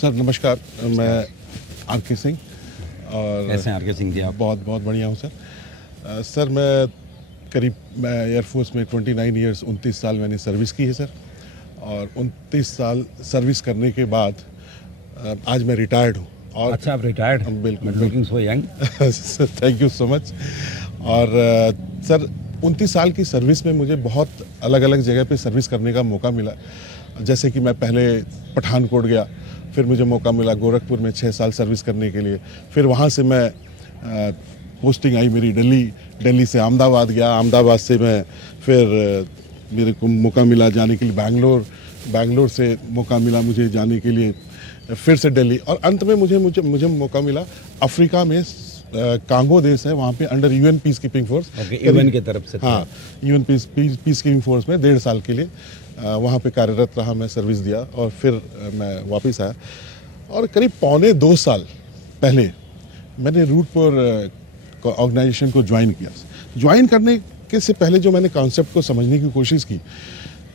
Sir नमस्कार, मैं are के सिंह। और कैसे हैं आर के सिंह जी आप? बहुत बहुत बढ़िया हूँ सर। सर मैं एयरफोर्स में 29 ईयर्स 29 साल मैंने सर्विस की है सर। और 29 साल सर्विस करने के बाद आज मैं रिटायर्ड हूँ। और अच्छा, आप रिटायर्ड? बिल्कुल, looking so young. Thank you so much. और सर 29 साल की सर्विस में मुझे बहुत अलग अलग जगह पे सर्विस करने का मौका मिला। जैसे कि मैं पहले पठानकोट गया, फिर मुझे मौका मिला गोरखपुर में 6 साल सर्विस करने के लिए। फिर वहाँ से मैं पोस्टिंग आई मेरी दिल्ली से अहमदाबाद गया। अहमदाबाद से मैं फिर मेरे को मौका मिला जाने के लिए बैंगलोर से मौका मिला मुझे जाने के लिए, फिर से दिल्ली। और अंत में मुझे मौका मिला अफ्रीका में, कांगो देश है, वहाँ पे under UN peace keeping force, UN की तरफ से। हाँ, यूएन पीस कीपिंग फोर्स में 1.5 साल के लिए वहाँ पे कार्यरत रहा, मैं सर्विस दिया और फिर मैं वापस आया। और करीब 1.25 साल पहले मैंने रूटपोर ऑर्गेनाइजेशन को ज्वाइन किया। ज्वाइन करने के से पहले जो मैंने कॉन्सेप्ट को समझने की कोशिश की,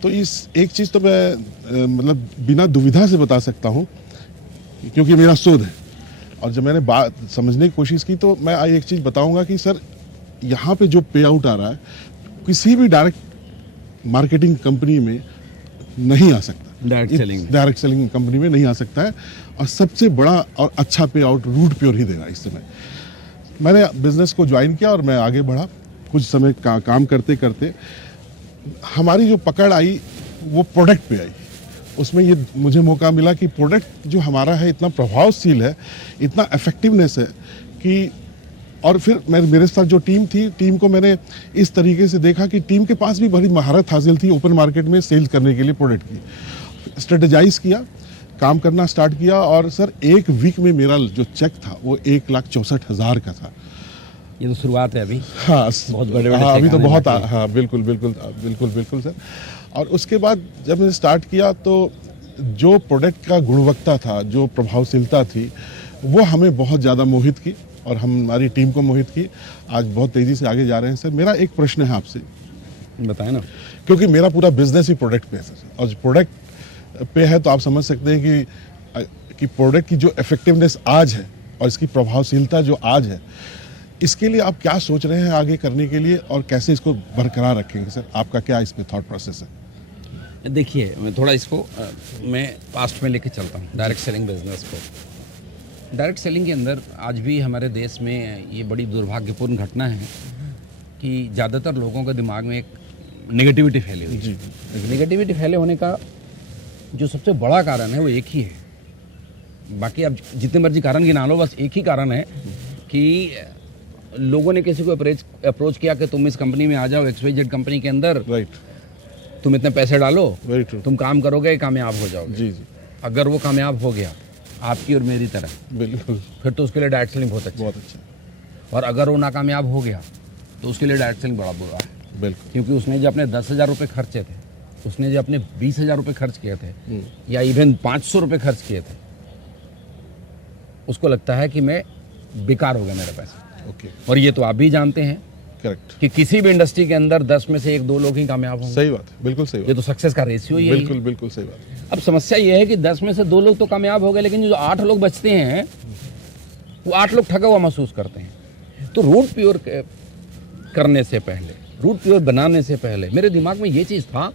तो इस एक चीज़ तो मैं मतलब बिना दुविधा से बता सकता हूँ, क्योंकि मेरा शोध है। और जब मैंने बात समझने की कोशिश की तो मैं एक चीज़ बताऊंगा कि सर यहाँ पे जो पे आउट आ रहा है किसी भी डायरेक्ट मार्केटिंग कंपनी में नहीं आ सकता, डायरेक्ट सेलिंग कंपनी में नहीं आ सकता है। और सबसे बड़ा और अच्छा पे आउट रूटप्योर ही दे रहा है इस समय। मैंने बिजनेस को ज्वाइन किया और मैं आगे बढ़ा। कुछ समय काम करते करते हमारी जो पकड़ आई वो प्रोडक्ट पे आई। उसमें ये मुझे मौका मिला कि प्रोडक्ट जो हमारा है इतना प्रभावशील है, इतना इफेक्टिवनेस है कि, और फिर मेरे साथ जो टीम थी, टीम को मैंने इस तरीके से देखा कि टीम के पास भी बड़ी महारत हासिल थी ओपन मार्केट में सेल करने के लिए प्रोडक्ट की। स्ट्रेटेजाइज किया, काम करना स्टार्ट किया। और सर एक वीक में मेरा जो चेक था वो 1,64,000 का था। ये तो शुरुआत है अभी। हाँ, बहुत बड़े अभी तो बहुत, हाँ बिल्कुल सर। और उसके बाद जब मैंने स्टार्ट किया तो जो प्रोडक्ट का गुणवत्ता था, जो प्रभावशीलता थी, वो हमें बहुत ज़्यादा मोहित की और हमारी टीम को मोहित की। आज बहुत तेज़ी से आगे जा रहे हैं सर। मेरा एक प्रश्न है आपसे, बताएं ना। क्योंकि मेरा पूरा बिजनेस ही प्रोडक्ट पे है सर, और प्रोडक्ट पे है तो आप समझ सकते हैं कि प्रोडक्ट की जो इफेक्टिवनेस आज है और इसकी प्रभावशीलता जो आज है, इसके लिए आप क्या सोच रहे हैं आगे करने के लिए और कैसे इसको बरकरार रखेंगे सर? आपका क्या इस पे थॉट प्रोसेस है? देखिए, मैं थोड़ा इसको मैं पास्ट में लेके चलता हूँ, डायरेक्ट सेलिंग बिजनेस को। डायरेक्ट सेलिंग के अंदर आज भी हमारे देश में ये बड़ी दुर्भाग्यपूर्ण घटना है कि ज़्यादातर लोगों के दिमाग में एक नेगेटिविटी फैली हुई है। नेगेटिविटी फैले होने का जो सबसे बड़ा कारण है वो एक ही है। बाकी आप जितने मर्जी कारण गिना लो, बस एक ही कारण है कि लोगों ने किसी को अप्रोच किया कि तुम इस कंपनी में आ जाओ, XYZ कंपनी के अंदर, राइट, तुम इतने पैसे डालो, तुम काम करोगे, कामयाब हो जाओगे। जी। अगर वो कामयाब हो गया आपकी और मेरी तरह, बिल्कुल, फिर तो उसके लिए डायरेक्ट सेलिंग बहुत अच्छा। और अगर वो नाकामयाब हो गया तो उसके लिए डायरेक्ट सेलिंग बड़ा बुरा है। बिल्कुल, क्योंकि उसने जो अपने 10,000 रुपये खर्चे थे, उसने जो अपने 20,000 रुपये खर्च किए थे, या इवन 500 रुपये खर्च किए थे, उसको लगता है कि मैं बेकार हो गया मेरे पैसे। ओके। और ये तो आप भी जानते हैं करेक्ट कि किसी भी इंडस्ट्री के अंदर 10 में से 1-2 लोग ही कामयाब होंगे। सही बात है, बिल्कुल सही बात। ये तो सक्सेस का रेशियो ही है। बिल्कुल सही बात। अब समस्या ये है कि 10 में से 2 लोग तो कामयाब हो गए, लेकिन जो 8 लोग बचते हैं वो 8 लोग ठगा हुआ महसूस करते हैं। तो रूट प्योर करने से पहले, रूट प्योर बनाने से पहले मेरे दिमाग में ये चीज़ था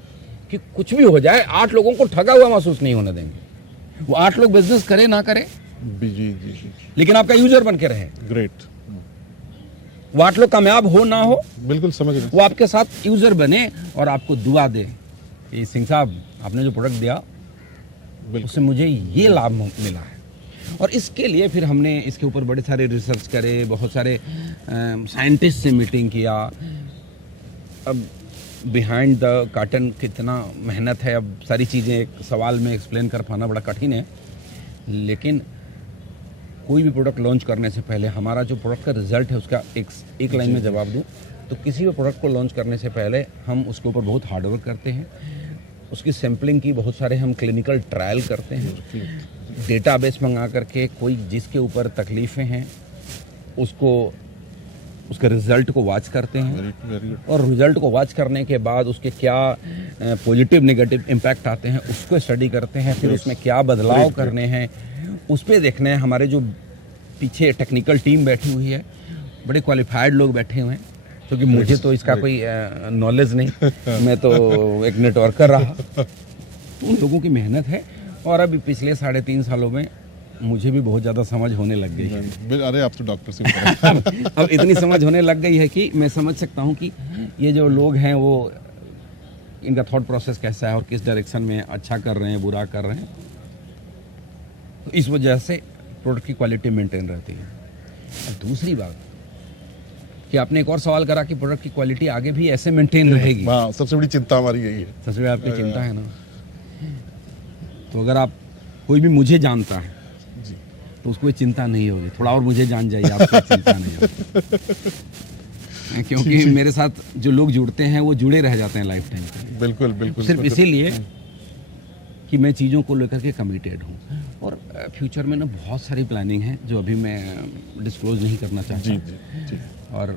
कि कुछ भी हो जाए 8 लोगों को ठगा हुआ महसूस नहीं होने देंगे। वो 8 लोग बिजनेस करे ना करे, जी, लेकिन आपका यूजर बन के रहे। ग्रेट। वो 8 लोग कामयाब हो ना हो, बिल्कुल समझ गए। वो आपके साथ यूजर बने और आपको दुआ दे कि सिंह साहब आपने जो प्रोडक्ट दिया उससे मुझे ये लाभ मिला है। और इसके लिए फिर हमने इसके ऊपर बड़े सारे रिसर्च करे, बहुत सारे साइंटिस्ट से मीटिंग किया। अब बिहाइंड द कर्टन कितना मेहनत है, अब सारी चीज़ें एक सवाल में एक्सप्लेन कर पाना बड़ा कठिन है। लेकिन कोई भी प्रोडक्ट लॉन्च करने से पहले हमारा जो प्रोडक्ट का रिजल्ट है उसका एक लाइन में जवाब दूं तो किसी भी प्रोडक्ट को लॉन्च करने से पहले हम उसके ऊपर बहुत हार्डवर्क करते हैं। उसकी सैम्पलिंग की बहुत सारे हम क्लिनिकल ट्रायल करते हैं। डेटाबेस मंगा करके कोई जिसके ऊपर तकलीफ़ें हैं उसके रिज़ल्ट को वॉच करते हैं। और रिज़ल्ट को वॉच करने के बाद उसके क्या पॉजिटिव नेगेटिव इम्पैक्ट आते हैं उसको स्टडी करते हैं। फिर उसमें क्या बदलाव करने हैं उस पर देखना है। हमारे जो पीछे टेक्निकल टीम बैठी हुई है, बड़े क्वालिफाइड लोग बैठे हुए हैं, क्योंकि मुझे तो इसका कोई नॉलेज नहीं, मैं तो एक नेटवर्कर रहा। तो उन लोगों की मेहनत है, और अभी पिछले 3.5 सालों में मुझे भी बहुत ज़्यादा समझ होने लग गई है। अरे आप तो डॉक्टर से भी अब इतनी समझ होने लग गई है कि मैं समझ सकता हूँ कि ये जो लोग हैं वो, इनका थॉट प्रोसेस कैसा है और किस डायरेक्शन में अच्छा कर रहे हैं, बुरा कर रहे हैं। तो इस वजह से प्रोडक्ट की क्वालिटी मेंटेन रहती है। और दूसरी बात कि आपने एक और सवाल करा कि प्रोडक्ट की क्वालिटी आगे भी ऐसे मेंटेन रहेगी। हाँ, सबसे बड़ी चिंता हमारी यही है। सबसे बड़ी आपकी चिंता है ना। तो अगर आप, कोई भी मुझे जानता है जी, तो उसको ये चिंता नहीं होगी। थोड़ा और मुझे जान जाइए, आपको चिंता नहीं होगी। क्योंकि मेरे साथ जो लोग जुड़ते हैं वो जुड़े रह जाते हैं लाइफ टाइम के लिए। बिल्कुल बिल्कुल। सिर्फ इसीलिए कि मैं चीज़ों को लेकर के कमिटेड हूँ। और फ्यूचर में ना बहुत सारी प्लानिंग है जो अभी मैं डिस्क्लोज नहीं करना चाहता। जी जी जी। और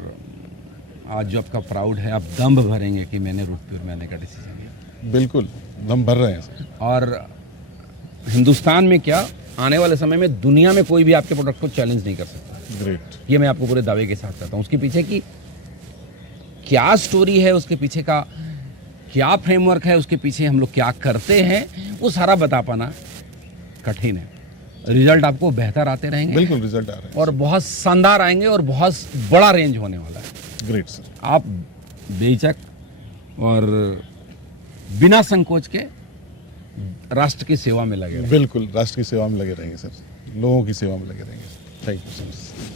आज जो आपका प्राउड है, आप दम भरेंगे कि मैंने रूट प्योर में आने का डिसीजन लिया। बिल्कुल, दम भर रहे हैं सर। और हिंदुस्तान में क्या, आने वाले समय में दुनिया में कोई भी आपके प्रोडक्ट को चैलेंज नहीं कर सकता। ग्रेट। ये मैं आपको पूरे दावे के साथ कहता हूँ। उसके पीछे की क्या स्टोरी है, उसके पीछे का क्या फ्रेमवर्क है, उसके पीछे हम लोग क्या करते हैं, वो सारा बता पाना कठिन है। रिजल्ट आपको बेहतर आते रहेंगे। बिल्कुल, रिजल्ट आ रहे हैं और बहुत शानदार आएंगे, और बहुत बड़ा रेंज होने वाला है। Great sir. आप बेझिझक और बिना संकोच के राष्ट्र की सेवा में लगे रहें। बिल्कुल, राष्ट्र की सेवा में लगे रहेंगे सर, लोगों की सेवा में लगे रहेंगे। Thank you sir.